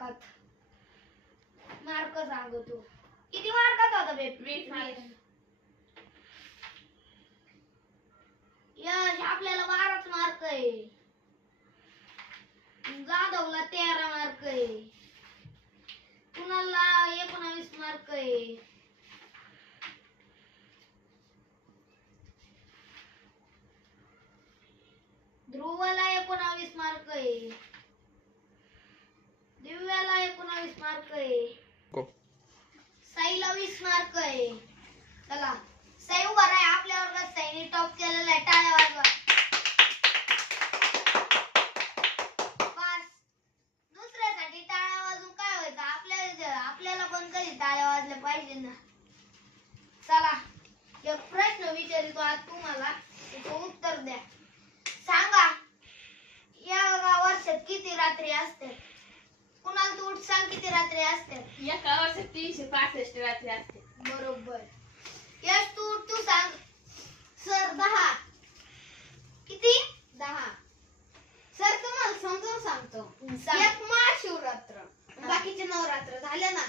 मार्कात mark सांगू तू किती मार्काचा होता पेपर 20 मार्क. यश आपल्याला 12 मार्क आहे. जाधवला 13 मार्क आहे. कुणाला 19 मार्क आहे. ध्रुवला 19 मार्क आहे. दिव्याला 19 मार्क आहे. साईला 20 मार्क आहे. चला साई उभा राहा. आपल्या वर्गात साईने टॉप केलेला आहे. टाळ्या वाजवा. बस दुसऱ्यासाठी टाळ्या वाजून काय व्हायचं. आपल्याला पण कधी टाळ्या वाजल्या पाहिजे ना. चला एक प्रश्न विचारतो आज तुम्हाला. त्याचं उत्तर द्या. सांगा या वर्षात किती रात्री असतात. कुणाला तू उठ सांग किती रात्री असतात. एका वर्षात 365 रात्री असते. बरोबर. यश तू सांग. सर 10. किती 10. सर तुम्हाला समजावून सांगतो. एक महाशिवरात्र बाकीचे नवरात्र झाले ना.